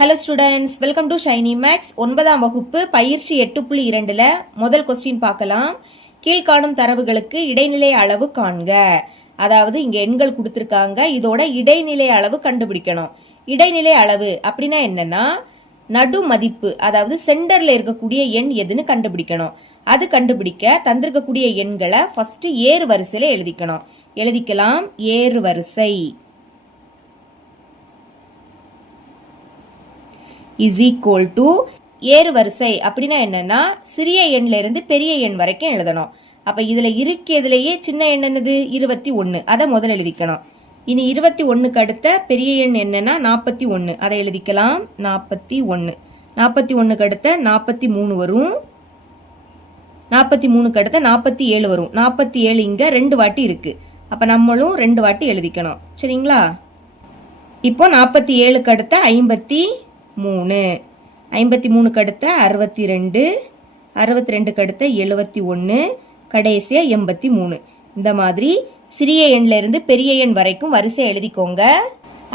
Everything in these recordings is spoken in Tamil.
Hello students, welcome to Shiny Maths. 9ஆம் வகுப்பு பயிற்சி 8.2ல முதல் கொஸ்டின் பார்க்கலாம். கீழ்காணும் தரவுகளுக்கு இடைநிலை அளவு காண்க. அதாவது இங்க எண்கள் கொடுத்துருக்காங்க, இதோட இடைநிலை அளவு கண்டுபிடிக்கணும். இடைநிலை அளவு அப்படின்னா என்னன்னா நடு மதிப்பு, அதாவது சென்டர்ல இருக்கக்கூடிய எண் எதுன்னு கண்டுபிடிக்கணும். அது கண்டுபிடிக்க தந்திருக்கக்கூடிய எண்களை ஃபர்ஸ்ட் ஏறு வரிசையில எழுதிக்கணும். எழுதிக்கலாம். ஏறு வரிசை இஸ் ஈக்குவல் டு ஏறு வரிசை அப்படின்னா என்னன்னா சிறிய எண்ல இருந்து பெரிய எண் வரைக்கும் எழுதணும். அப்ப இதுல இருக்கிறதுலயே சின்ன எண் என்னது 21, அதை முதல்ல எழுதிக்கணும். இனி 21க்கு அடுத்த பெரிய எண் என்னன்னா 41, அதை எழுதிக்கலாம். 41 41க்கு அடுத்த 43 வரும். 43க்கு அடுத்த 47 வரும். 47 இங்க 2 வாட்டி இருக்கு, அப்ப நம்மளும் 2 வாட்டி எழுதிக்கணும். சரிங்களா? இப்போ 47க்கு அடுத்த 53, 53க்கு அடுத்த 62, 62க்கு அடுத்த 71, கடைசியா 83. இந்த மாதிரி சிறிய எண்ல இருந்து பெரிய எண் வரைக்கும் வரிசை எழுதிக்கோங்க.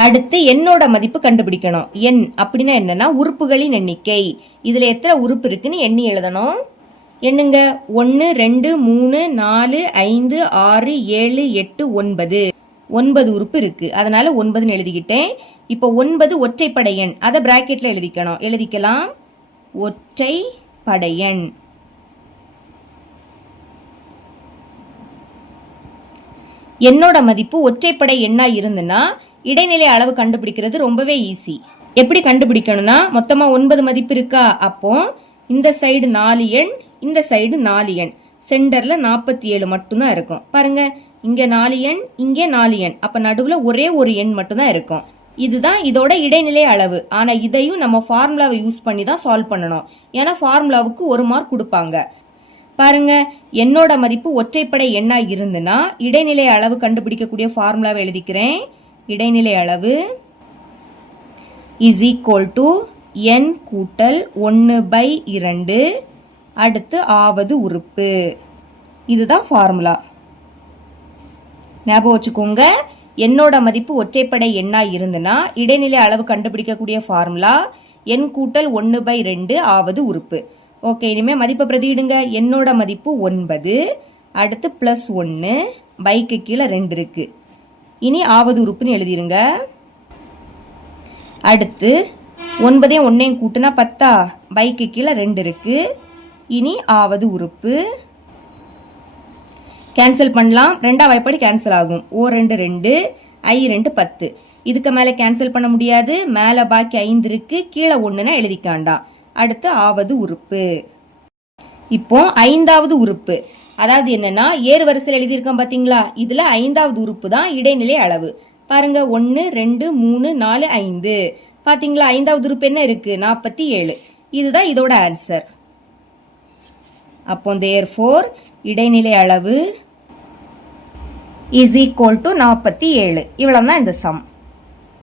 அடுத்து எண்ணோட மதிப்பு கண்டுபிடிக்கணும். எண் அப்படின்னா என்னன்னா உறுப்புகளின் எண்ணிக்கை. இதுல எத்தனை உறுப்பு இருக்குன்னு எண்ணி எழுதணும். எண்ணுங்க. 1 2 3 4 5 6 7 8 9. 9 உறுப்பு இருக்கு, அதனால 9ன்னு எழுதிக்கிட்டேன். இப்போ 9 ஒற்றைப்படை எண், அதை பிராக்கெட்ல எழுதிக்கணும். எழுதிக்கலாம். ஒற்றைப்படை எண். எண்ணோட மதிப்பு ஒற்றைப்படை எண்ணா இருந்துன்னா இடைநிலை அளவு கண்டுபிடிக்கிறது ரொம்பவே ஈஸி. எப்படி கண்டுபிடிக்கணும்னா மொத்தமா 9 மதிப்பு இருக்கா, அப்போ இந்த சைடு 4 எண், இந்த சைடு 4 எண், சென்டர்ல 47 மட்டும்தான் இருக்கும். பாருங்க, இங்க 4 எண், இங்கே 4 எண், அப்ப நடுவுல ஒரே ஒரு எண் மட்டும்தான் இருக்கும். இதுதான் இதோட இடைநிலை அளவு. ஆனா இதையும் நம்ம ஃபார்முலாவை யூஸ் பண்ணி தான் சால்வ் பண்ணணும். ஏன்னா ஃபார்முலாவுக்கு 1 மார்க் கொடுப்பாங்க. பாருங்க, எண்ணோட மதிப்பு ஒற்றைப்படை எண்ணா இருந்துன்னா இடைநிலை அளவு கண்டுபிடிக்கக்கூடிய ஃபார்முலாவை எழுதிக்கிறேன். இடைநிலை அளவு இஸ் ஈக்குவல் டு n கூட்டல் 1/2 அடுத்து ஆவது உறுப்பு. இதுதான் ஃபார்முலா. ஞாபகம் வச்சுக்கோங்க. எண்ணோட மதிப்பு ஒற்றைப்படை எண்ணா இருந்துன்னா இடைநிலை அளவு கண்டுபிடிக்கக்கூடிய ஃபார்முலா n கூட்டல் 1/2 ஆவது உறுப்பு. ஓகே, இனிமே மதிப்பை பிரதியிடுங்க. எண்ணோட மதிப்பு 9, அடுத்து பிளஸ் 1, பைக்கு கீழே 2 இருக்கு. இனி ஆவது உறுப்புன்னு எழுதிருங்க. அடுத்து 9ஐயும் 1ஐயும் கூட்டுனா 10, பைக்கு கீழே 2 இருக்கு. இனி ஆவது உறுப்பு கேன்சல் பண்ணலாம். 2ஆம் வாய்ப்பாடு கேன்சல் ஆகும். O 2 2, I 2 10. இதுக்கு மேல கேன்சல் பண்ண முடியாது. மேல பாக்கி 5 இருக்கு, கீழே 1னா எழுதிக்காண்டாம். அடுத்து ஆவது உறுப்பு. இப்போ 5வது உறுப்பு, அதாவது என்னன்னா ஏறு வரிசையில் எழுதியிருக்கோம் பாத்தீங்களா, இதுல 5வது உறுப்பு தான் இடைநிலை அளவு. பாருங்க, 1 2 3 4 5. பாத்தீங்களா, 5வது உறுப்பு என்ன இருக்கு, 47. இதுதான் இதோட ஆன்சர். அப்போ therefore இடைநிலை அளவு is equal to 47. இவ்வளவுதான் இந்த சம்.